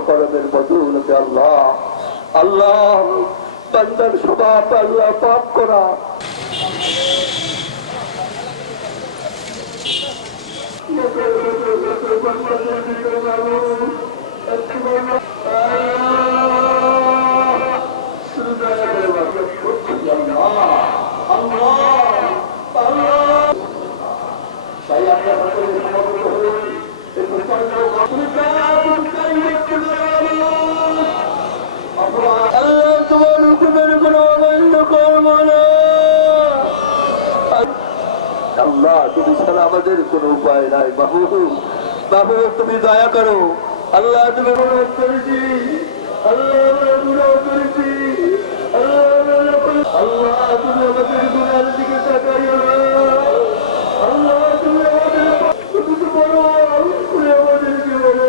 করমের বদৌলতে আল্লাহ আল্লাহ বান্দার স্বভাব আল্লাহ পাপ করা আল্লাহ তোমার হুকুমের কোনো অমান্য করবো না আল্লাহ তুমি ছাড়া আমাদের কোনো উপায় নাই বাবু বাবু তুমি দয়া করো আল্লাহ তুমি অনুরোধ করেছি আল্লাহ করেছি আল্লাহ তুমি আমাদের গুনার দিকে তাকাইও না আল্লাহ তুমি আমাদের বড় আমাদেরকে বলে